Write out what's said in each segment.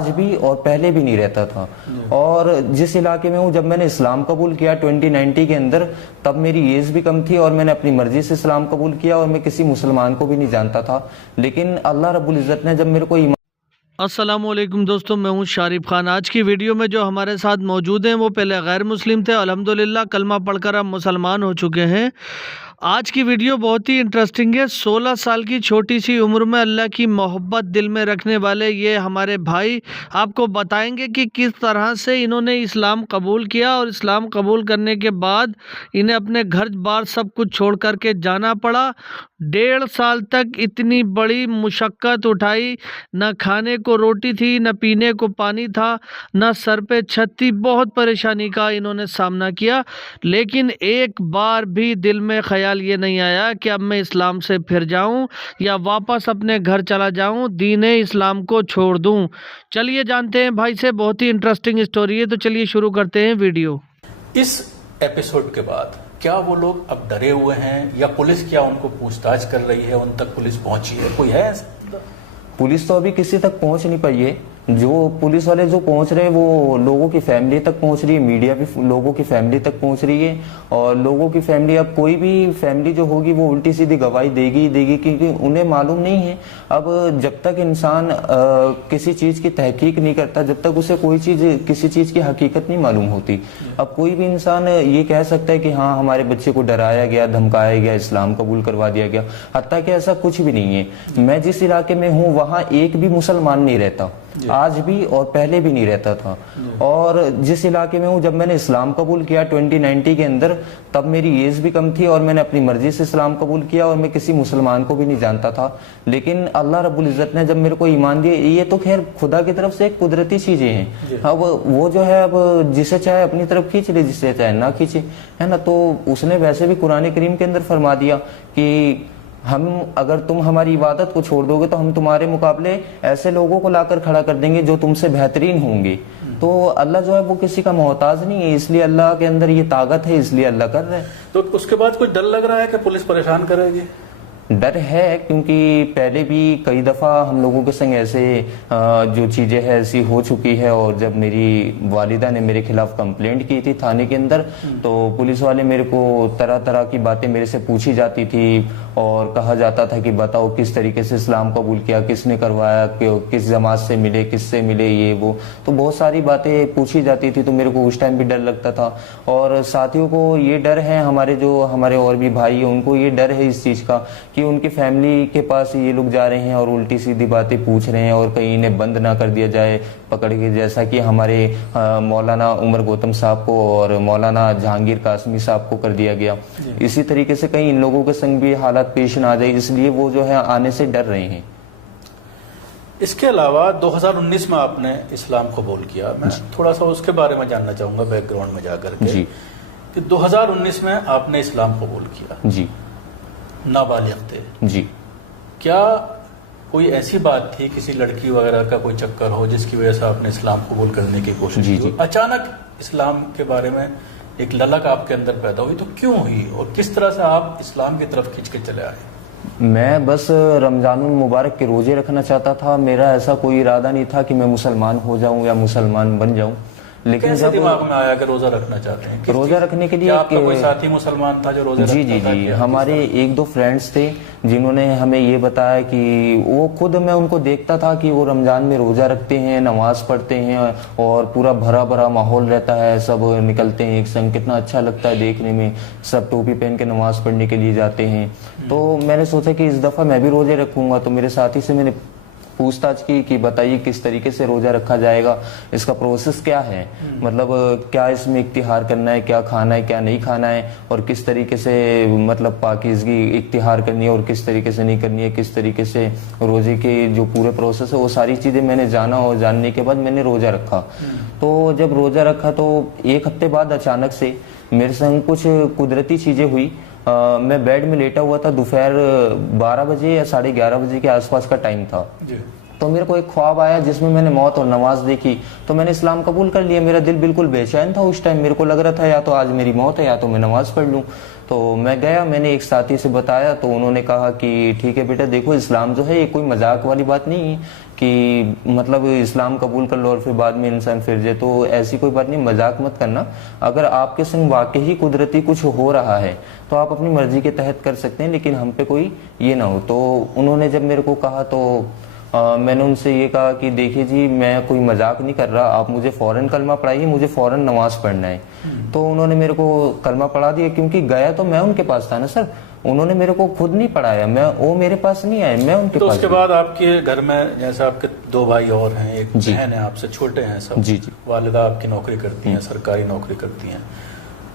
आज भी और पहले भी नहीं रहता था। और जिस इलाके में हूँ, जब मैंने इस्लाम कबूल किया 2090 के अंदर, तब मेरी एज भी कम थी और मैंने अपनी मर्जी से इस्लाम कबूल किया और मैं किसी मुसलमान को भी नहीं जानता था। लेकिन अल्लाह रब्बुल इज़्ज़त ने जब मेरे को अस्सलामुअलैकुम दोस्तों, मैं हूं शारिफ खान। आज की वीडियो में जो हमारे साथ मौजूद हैं वो पहले गैर मुस्लिम थे, अल्हम्दुलिल्लाह कलमा पढ़कर अब मुसलमान हो चुके हैं। आज की वीडियो बहुत ही इंटरेस्टिंग है। 16 साल की छोटी सी उम्र में अल्लाह की मोहब्बत दिल में रखने वाले ये हमारे भाई आपको बताएंगे कि किस तरह से इन्होंने इस्लाम कबूल किया और इस्लाम कबूल करने के बाद इन्हें अपने घर बार सब कुछ छोड़ कर के जाना पड़ा। 1.5 साल तक इतनी बड़ी मुशक्क़त उठाई, न खाने को रोटी थी, न पीने को पानी था, न सर पे छत थी। बहुत परेशानी का इन्होंने सामना किया, लेकिन एक बार भी दिल में ख्याल ये नहीं आया कि अब मैं इस्लाम से फिर जाऊं या वापस अपने घर चला जाऊं, दीने इस्लाम को छोड़ दूं। चलिए जानते हैं भाई से, बहुत ही इंटरेस्टिंग स्टोरी है। तो चलिए शुरू करते हैं वीडियो। इस एपिसोड के बाद क्या वो लोग अब डरे हुए हैं या पुलिस क्या उनको पूछताछ कर रही है, उन तक पुलिस पहुंची है, कोई है ऐसा? पुलिस तो अभी किसी तक पहुंच नहीं पाई है। जो पुलिस वाले जो पहुंच रहे हैं वो लोगों की फैमिली तक पहुंच रही है, मीडिया भी लोगों की फैमिली तक पहुंच रही है। और लोगों की फैमिली, अब कोई भी फैमिली जो होगी वो उल्टी सीधी गवाही देगी ही देगी, क्योंकि उन्हें मालूम नहीं है। अब जब तक इंसान किसी चीज की तहकीक नहीं करता, जब तक उसे कोई चीज, किसी चीज की हकीकत नहीं मालूम होती। अब कोई भी इंसान ये कह सकता है कि हाँ हमारे बच्चे को डराया गया, धमकाया गया, इस्लाम कबूल करवा दिया गया, हत्ता कि ऐसा कुछ भी नहीं है। मैं जिस इलाके में हूँ वहाँ एक भी मुसलमान नहीं रहता, आज भी और पहले भी नहीं रहता था। और जिस इलाके में हूँ, जब मैंने इस्लाम कबूल किया 2090 के अंदर, तब मेरी एज भी कम थी और मैंने अपनी मर्जी से इस्लाम कबूल किया और मैं किसी मुसलमान को भी नहीं जानता था। लेकिन अल्लाह रब्बुल इज़्ज़त ने जब मेरे को ईमान दिया, ये तो खैर खुदा की तरफ से एक कुदरती चीजें हैं। अब वो जो है, अब जिसे चाहे अपनी तरफ खींच ले, जिसे चाहे ना खींचे, है ना। तो उसने वैसे भी कुरान करीम के अंदर फरमा दिया कि अगर तुम हमारी इबादत को छोड़ दोगे तो हम तुम्हारे मुकाबले ऐसे लोगों को लाकर खड़ा कर देंगे जो तुमसे बेहतरीन होंगे। तो अल्लाह जो है वो किसी का मोहताज नहीं है, इसलिए अल्लाह के अंदर ये ताकत है, इसलिए अल्लाह कर रहे हैं। तो उसके बाद कोई डर लग रहा है कि पुलिस परेशान करेगी? डर है, क्योंकि पहले भी कई दफ़ा हम लोगों के संग ऐसे जो चीज़ें हैं ऐसी हो चुकी है। और जब मेरी वालिदा ने मेरे खिलाफ कंप्लेंट की थी थाने के अंदर, तो पुलिस वाले मेरे को तरह तरह की बातें मेरे से पूछी जाती थी और कहा जाता था कि बताओ किस तरीके से इस्लाम कबूल किया, किसने करवाया, किस जमात से मिले, किससे मिले, ये वो। तो बहुत सारी बातें पूछी जाती थी, तो मेरे को उस टाइम भी डर लगता था। और साथियों को ये डर है, हमारे और भी भाई हैं, उनको ये डर है इस चीज़ का कि उनकी फैमिली के पास ये लोग जा रहे हैं और उल्टी सीधी बातें पूछ रहे हैं और कहीं इन्हें बंद ना कर दिया जाए पकड़ के, जैसा कि हमारे मौलाना उमर गौतम साहब को और मौलाना जहांगीर कासमी साहब को कर दिया गया। इसी तरीके से कहीं इन लोगों के संग भी हालात पेश ना आ जाए, इसलिए वो जो है आने से डर रहे हैं। इसके अलावा 2019 में आपने इस्लाम कबूल किया, मैं थोड़ा सा उसके बारे में जानना चाहूंगा बैकग्राउंड में जाकर के जी। कि 2019 में आपने इस्लाम कबूल किया जी, नाबालिग थे जी, क्या कोई ऐसी बात थी, किसी लड़की वगैरह का कोई चक्कर हो जिसकी वजह से आपने इस्लाम कबूल करने की कोशिश की? अचानक इस्लाम के बारे में एक ललक आपके अंदर पैदा हुई, तो क्यों हुई और किस तरह से आप इस्लाम की तरफ खींच के चले आए? मैं बस रमजानुल मुबारक के रोजे रखना चाहता था, मेरा ऐसा कोई इरादा नहीं था कि मैं मुसलमान हो जाऊं या मुसलमान बन जाऊं। लेकिन जब दिमाग में आया कि रोजा रखना चाहते हैं? रोजा रखने के लिए आपका कोई साथी मुसलमान था जो रोजा जी जी जी, हमारे एक दो फ्रेंड्स थे जिन्होंने हमें ये बताया कि वो खुद, मैं उनको देखता था कि वो रमजान में रोजा रखते हैं, नमाज पढ़ते हैं और पूरा भरा भरा माहौल रहता है, सब निकलते हैं एक संग, कितना अच्छा लगता है देखने में, सब टोपी पहन के नमाज पढ़ने के लिए जाते हैं। तो मैंने सोचा कि इस दफा मैं भी रोजे रखूंगा। तो मेरे साथी से मैंने पूछताछ की कि बताइए किस तरीके से रोजा रखा जाएगा, इसका प्रोसेस क्या है, मतलब क्या इसमें इख्तिहार करना है, क्या खाना है, क्या नहीं खाना है, और किस तरीके से मतलब पाकीज़गी इख्तिहार करनी है और किस तरीके से नहीं करनी है, किस तरीके से रोजे के जो पूरे प्रोसेस है वो सारी चीज़ें मैंने जाना और जानने के बाद मैंने रोजा रखा। तो जब रोजा रखा तो एक हफ्ते बाद अचानक से मेरे संग कुछ कुदरती चीज़ें हुई। मैं बेड में लेटा हुआ था, दोपहर 12 बजे या 11:30 बजे के आसपास का टाइम था। तो मेरे को एक ख्वाब आया जिसमें मैंने मौत और नमाज देखी, तो मैंने इस्लाम कबूल कर लिया। मेरा दिल बिल्कुल बेचैन था उस टाइम, मेरे को लग रहा था या तो आज मेरी मौत है या तो मैं नमाज पढ़ लूँ। तो मैं गया, मैंने एक साथी से बताया तो उन्होंने कहा कि ठीक है बेटा, देखो इस्लाम जो है ये कोई मजाक वाली बात नहीं है कि मतलब इस्लाम कबूल कर लो और फिर बाद में इंसान फिर जाए, तो ऐसी कोई बात नहीं, मजाक मत करना। अगर आपके संग वाकई ही कुदरती कुछ हो रहा है तो आप अपनी मर्जी के तहत कर सकते हैं, लेकिन हम पे कोई ये ना हो। तो उन्होंने जब मेरे को कहा तो मैंने उनसे ये कहा कि देखिए जी, मैं कोई मजाक नहीं कर रहा, आप मुझे फौरन कलमा पढ़ाइए, मुझे फौरन नमाज पढ़ना है। तो उन्होंने मेरे को कलमा पढ़ा दिया, क्योंकि गया तो मैं उनके पास था ना सर, उन्होंने मेरे को खुद नहीं पढ़ाया, वो मेरे पास नहीं आए, मैं उनके तो पास। उसके बाद आपके घर में जैसे आपके 2 भाई और हैं, एक बहन है, आपसे छोटे हैं सब, जी जी, वालिदा आपकी नौकरी करती हैं, सरकारी नौकरी करती हैं,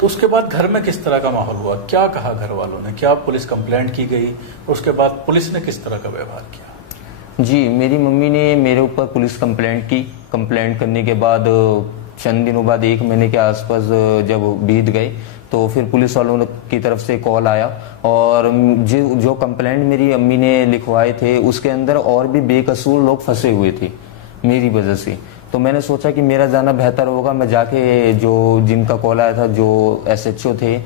तो उसके बाद घर में किस तरह का माहौल हुआ? क्या कहा घर वालों ने? क्या पुलिस कंप्लेंट की गई? उसके बाद पुलिस ने किस तरह का व्यवहार किया? जी, मेरी मम्मी ने मेरे ऊपर पुलिस कंप्लेंट की। कंप्लेंट करने के बाद चंद दिनों बाद, 1 महीने के आसपास जब बीत गए, तो फिर पुलिस वालों की तरफ से कॉल आया और जो कंप्लेंट मेरी अम्मी ने लिखवाए थे उसके अंदर और भी बेकसूर लोग फंसे हुए थे मेरी वजह से। तो मैंने सोचा कि मेरा जाना बेहतर होगा, मैं जाके जो जिनका कॉल आया था, जो एसएचओ थे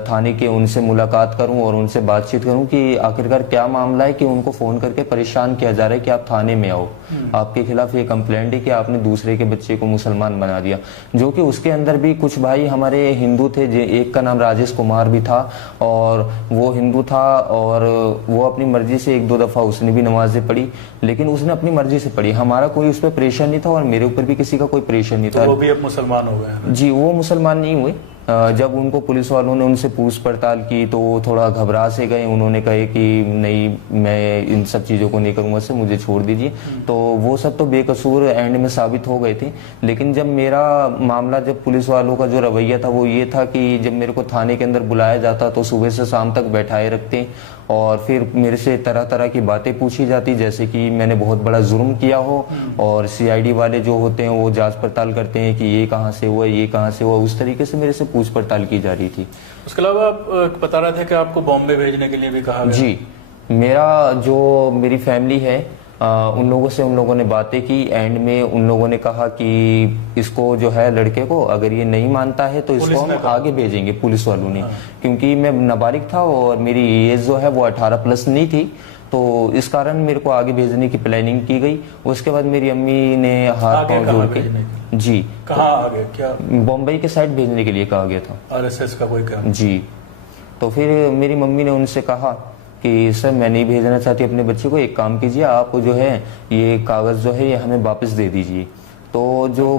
थाने के, उनसे मुलाकात करूं और उनसे बातचीत करूं कि आखिरकार क्या मामला है कि उनको फोन करके परेशान किया जा रहा है कि आप थाने में आओ, आपके खिलाफ ये कंप्लेंट है कि आपने दूसरे के बच्चे को मुसलमान बना दिया। जो कि उसके अंदर भी कुछ भाई हमारे हिंदू थे, एक का नाम राजेश कुमार भी था और वो हिंदू था और वो अपनी मर्जी से 1-2 दफा उसने भी नमाजें पढ़ी, लेकिन उसने अपनी मर्जी से पढ़ी, हमारा कोई उस पर प्रेशर नहीं था और मेरे ऊपर भी किसी का कोई प्रेशर नहीं था। वो भी अब मुसलमान हो गए? जी, वो मुसलमान नहीं हुए। जब उनको पुलिस वालों ने उनसे पूछ पड़ताल की तो वो थोड़ा घबरा से गए, उन्होंने कहे कि नहीं, मैं इन सब चीज़ों को नहीं करूँगा, से मुझे छोड़ दीजिए। तो वो सब तो बेकसूर एंड में साबित हो गए थे, लेकिन जब मेरा मामला, जब पुलिस वालों का जो रवैया था वो ये था कि जब मेरे को थाने के अंदर बुलाया जाता तो सुबह से शाम तक बैठाए रखते और फिर मेरे से तरह तरह की बातें पूछी जाती, जैसे कि मैंने बहुत बड़ा जुर्म किया हो और सीआईडी वाले जो होते हैं वो जांच पड़ताल करते हैं कि ये कहाँ से हुआ, ये कहाँ से हुआ, उस तरीके से मेरे से पूछ पड़ताल की जा रही थी। उसके अलावा आप बता रहे थे कि आपको बॉम्बे भेजने के लिए भी कहा गया? जी, मेरी फैमिली है, उन लोगों ने बातें की, एंड में उन लोगों ने कहा कि इसको जो है, लड़के को अगर ये नहीं मानता है तो इसको हम आगे भेजेंगे, पुलिस वालों ने। क्योंकि मैं नाबालिग था और मेरी एज जो है वो 18+ नहीं थी, तो इस कारण मेरे को आगे भेजने की प्लानिंग की गई। उसके बाद मेरी अम्मी ने हाथ पांव जोड़ के, जी, कहाँ आगे, क्या बॉम्बे के साइड भेजने के लिए कहा गया था, आरएसएस का कोई काम? जी। तो फिर मेरी मम्मी ने उनसे कहा कि सर, मैं नहीं भेजना चाहती अपने बच्चे को, एक काम कीजिए, आप जो है ये कागज जो है ये हमें वापस दे दीजिए। तो जो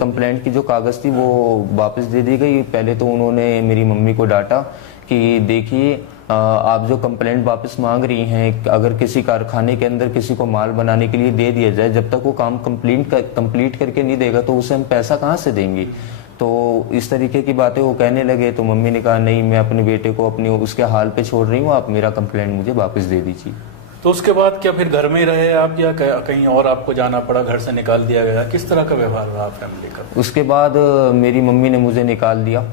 कंप्लेंट की जो कागज थी वो वापस दे दी गई। पहले तो उन्होंने मेरी मम्मी को डांटा कि देखिए, आप जो कंप्लेंट वापस मांग रही हैं, अगर किसी कारखाने के अंदर किसी को माल बनाने के लिए दे दिया जाए, जब तक वो काम कंप्लीट करके नहीं देगा तो उसे हम पैसा कहाँ से देंगे। तो इस तरीके की बातें वो कहने लगे। तो मम्मी ने कहा नहीं, मैं अपने बेटे को अपनी उसके हाल पे छोड़ रही हूँ, आप मेरा कंप्लेंट मुझे वापस दे दीजिए। तो उसके बाद क्या फिर घर में ही रहे आप या कहीं और आपको जाना पड़ा, घर से निकाल दिया गया? किस तरह का व्यवहार रहा फैमिली का? उसके बाद मेरी मम्मी ने मुझे निकाल दिया,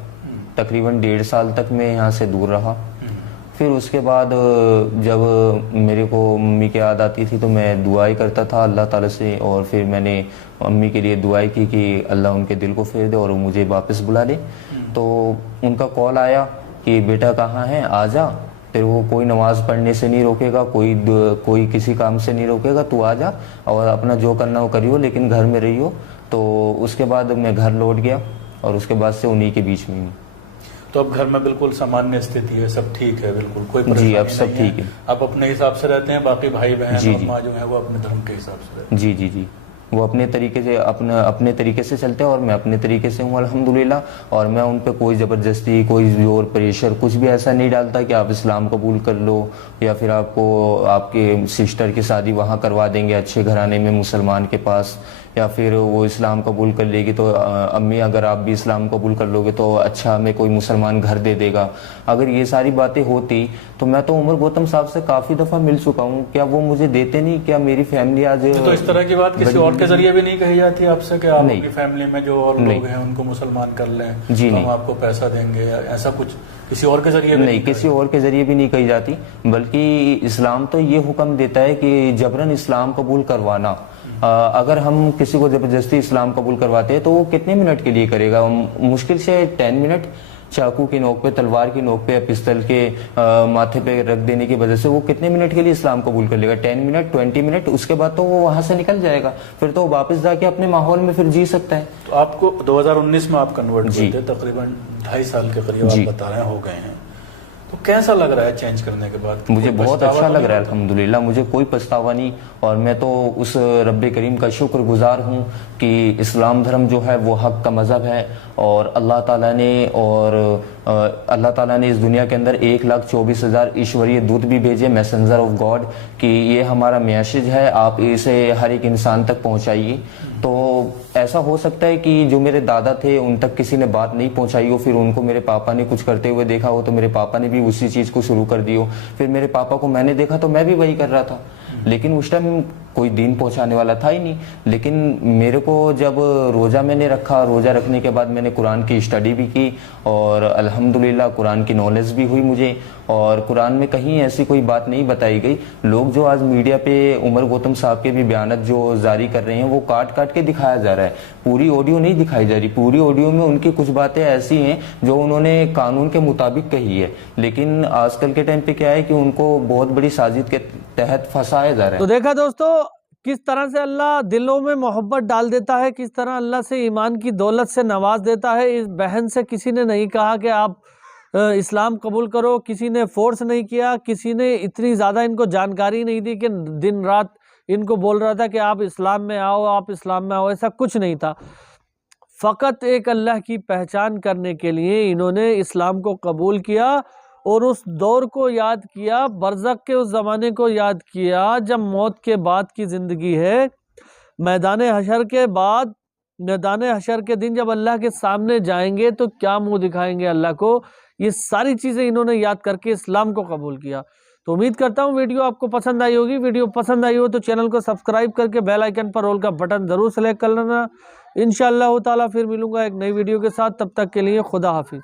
तकरीबन 1.5 साल तक मैं यहाँ से दूर रहा। फिर उसके बाद जब मेरे को मम्मी की याद आती थी तो मैं दुआएं करता था अल्लाह ताला से, और फिर मैंने मम्मी के लिए दुआएं की कि अल्लाह उनके दिल को फेर दे और मुझे वापस बुला ले। तो उनका कॉल आया कि बेटा कहाँ है, आ जा, फिर वो कोई नमाज पढ़ने से नहीं रोकेगा, कोई किसी काम से नहीं रोकेगा, तू आ जा और अपना जो करना वो करियो, लेकिन घर में रहियो। तो उसके बाद मैं घर लौट गया और उसके बाद से उन्हीं के बीच में हूँ। तो अब घर में बिल्कुल सामान्य स्थिति है, सब ठीक है, बिल्कुल कोई परेशानी जी, अब सब ठीक है। आप अपने हिसाब से रहते हैं, बाकी भाई बहन और माँ जो है वो अपने धर्म के हिसाब से रहते हैं? जी जी जी, वो अपने तरीके से चलते हैं और मैं अपने तरीके से हूँ अल्हम्दुलिल्लाह। और मैं उन पे कोई ज़बरदस्ती, कोई जोर, प्रेशर कुछ भी ऐसा नहीं डालता कि आप इस्लाम कबूल कर लो या फिर आपको आपके सिस्टर की शादी वहाँ करवा देंगे अच्छे घराने में मुसलमान के पास, या फिर वो इस्लाम कबूल कर लेगी तो अम्मी अगर आप भी इस्लाम कबूल कर लोगे तो अच्छा हमें कोई मुसलमान घर दे देगा। अगर ये सारी बातें होती तो मैं तो उमर गौतम साहब से काफ़ी दफ़ा मिल चुका हूँ, क्या वो मुझे देते नहीं? क्या मेरी फैमिली आज तो इस तरह की बात किसी और के जरिए भी नहीं कही जाती आपसे कि आप अपनी फैमिली में जो और लोग हैं उनको मुसलमान कर लें, जी तो नहीं, हम आपको पैसा देंगे, ऐसा कुछ किसी और के जरिए नहीं, किसी और के जरिए भी नहीं कही जाती। बल्कि इस्लाम तो ये हुक्म देता है कि जबरन इस्लाम कबूल करवाना, अगर हम किसी को जबरदस्ती इस्लाम कबूल करवाते हैं तो वो कितने मिनट के लिए करेगा? मुश्किल से 10 मिनट, चाकू की नोक पे, तलवार की नोक पे या पिस्तल के माथे पे रख देने की वजह से वो कितने मिनट के लिए इस्लाम कबूल कर लेगा? 10 मिनट, 20 मिनट, उसके बाद तो वो वहां से निकल जाएगा, फिर तो वापस जाके अपने माहौल में फिर जी सकता है। तो आपको 2019 में आप कन्वर्ट हुए थे, तकरीबन 2.5 साल के करीब आप बता रहे हैं हो गए हैं, तो कैसा लग रहा है चेंज करने के बाद? मुझे बहुत अच्छा लग रहा है अल्हम्दुलिल्लाह, मुझे कोई पछतावा नहीं। और मैं तो उस रब्बे करीम का शुक्रगुजार हूँ कि इस्लाम धर्म जो है वो हक का मज़हब है, और अल्लाह ताला ने इस दुनिया के अंदर 1,24,000 ईश्वरीय दूत भी भेजे, मैसेंजर ऑफ गॉड, कि ये हमारा मैसेज है, आप इसे हर एक इंसान तक पहुंचाइए। तो ऐसा हो सकता है कि जो मेरे दादा थे उन तक किसी ने बात नहीं पहुंचाई हो, फिर उनको मेरे पापा ने कुछ करते हुए देखा हो तो मेरे पापा ने भी उसी चीज को शुरू कर दी हो, फिर मेरे पापा को मैंने देखा तो मैं भी वही कर रहा था, लेकिन उस टाइम कोई दीन पहुंचाने वाला था ही नहीं। लेकिन मेरे को जब रोजा मैंने रखा, रोजा रखने के बाद मैंने कुरान की स्टडी भी की और अल्हम्दुलिल्लाह कुरान की नॉलेज भी हुई मुझे, और कुरान में कहीं ऐसी कोई बात नहीं बताई गई। लोग जो आज मीडिया पे उमर गौतम साहब के भी बयान जो जारी कर रहे हैं वो काट काट के दिखाया जा रहा है, पूरी ऑडियो नहीं दिखाई जा रही। पूरी ऑडियो में उनकी कुछ बातें ऐसी हैं जो उन्होंने कानून के मुताबिक कही है, लेकिन आजकल के टाइम पे क्या है कि उनको बहुत बड़ी साजिश के तहत फंसाया जा रहा है। तो देखा दोस्तों किस तरह से अल्लाह दिलों में मोहब्बत डाल देता है, किस तरह अल्लाह से ईमान की दौलत से नवाज देता है। इस बहन से किसी ने नहीं कहा कि आप इस्लाम कबूल करो, किसी ने फोर्स नहीं किया, किसी ने इतनी ज़्यादा इनको जानकारी नहीं दी कि दिन रात इनको बोल रहा था कि आप इस्लाम में आओ, आप इस्लाम में आओ, ऐसा कुछ नहीं था। फ़कत एक अल्लाह की पहचान करने के लिए इन्होंने इस्लाम को कबूल किया और उस दौर को याद किया, बरज़ख के उस ज़माने को याद किया जब मौत के बाद की ज़िंदगी है। मैदान हशर के बाद, मैदान हशर के दिन जब अल्लाह के सामने जाएंगे तो क्या मुंह दिखाएंगे अल्लाह को, ये सारी चीज़ें इन्होंने याद करके इस्लाम को कबूल किया। तो उम्मीद करता हूँ वीडियो आपको पसंद आई होगी। वीडियो पसंद आई हो तो चैनल को सब्सक्राइब करके बेल आइकन पर ऑल का बटन ज़रूर सेलेक्ट कर लेना। इंशाअल्लाह ताला फिर मिलूंगा एक नई वीडियो के साथ, तब तक के लिए खुदा हाफिज़।